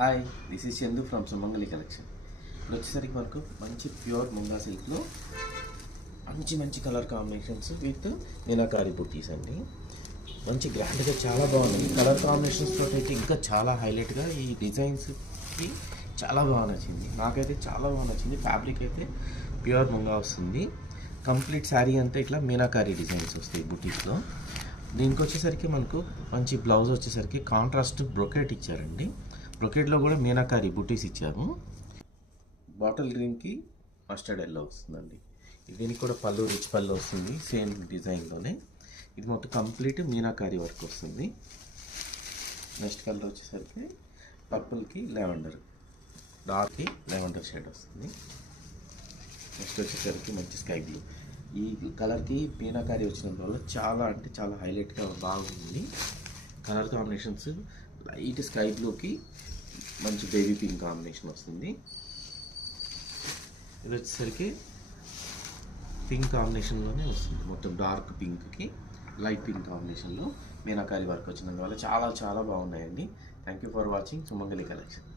Hi, this is Chandu from Sumangali collection. ఇప్పుడు వచ్చేసరికి మనకు మంచి ప్యూర్ ముంగా సిల్క్లో మంచి మంచి కలర్ కాంబినేషన్స్ విత్ మీనాకారి బుట్టీస్ అండి. మంచి గ్రాండ్గా చాలా బాగున్నాయి. కలర్ కాంబినేషన్స్తో అయితే ఇంకా చాలా హైలైట్గా ఈ డిజైన్స్కి చాలా బాగా నచ్చింది. నాకైతే చాలా బాగా నచ్చింది. ఫ్యాబ్రిక్ అయితే ప్యూర్ ముంగా వస్తుంది. కంప్లీట్ శారీ అంతా ఇట్లా మీనాకారి డిజైన్స్ వస్తాయి బుట్టీస్లో. దీనికి వచ్చేసరికి మనకు మంచి బ్లౌజ్ వచ్చేసరికి కాంట్రాస్ట్ బ్రొకెట్ ఇచ్చారండి. బ్రొకెట్లో కూడా మీనాకారి బుట్టీస్ ఇచ్చారు. బాటిల్ గ్రీన్కి మస్టర్డ్ ఎల్లో వస్తుందండి. దీనికి కూడా పళ్ళు రిచ్ పళ్ళు వస్తుంది సేమ్ డిజైన్లోనే. ఇది మొత్తం కంప్లీట్ మీనాకారి వర్క్ వస్తుంది. నెక్స్ట్ కలర్ వచ్చేసరికి పర్పుల్కి లెవెండర్, డార్క్కి లెవెండర్ షేడ్ వస్తుంది. నెక్స్ట్ వచ్చేసరికి మంచి స్కై బ్లూ. ఈ కలర్కి మీనాకారి వచ్చినందు వల్ల చాలా అంటే చాలా హైలైట్గా బాగుంది. కలర్ కాంబినేషన్స్ లైట్ స్కై బ్లూకి మంచి బేబీ పింక్ కాంబినేషన్ వస్తుంది. ఇది వచ్చేసరికి పింక్ కాంబినేషన్లోనే వస్తుంది. మొత్తం డార్క్ పింక్కి లైట్ పింక్ కాంబినేషన్లో మీనాకారి వర్క్ వచ్చినందువల్ల చాలా చాలా బాగున్నాయండి. Thank you for watching Sumangali collection.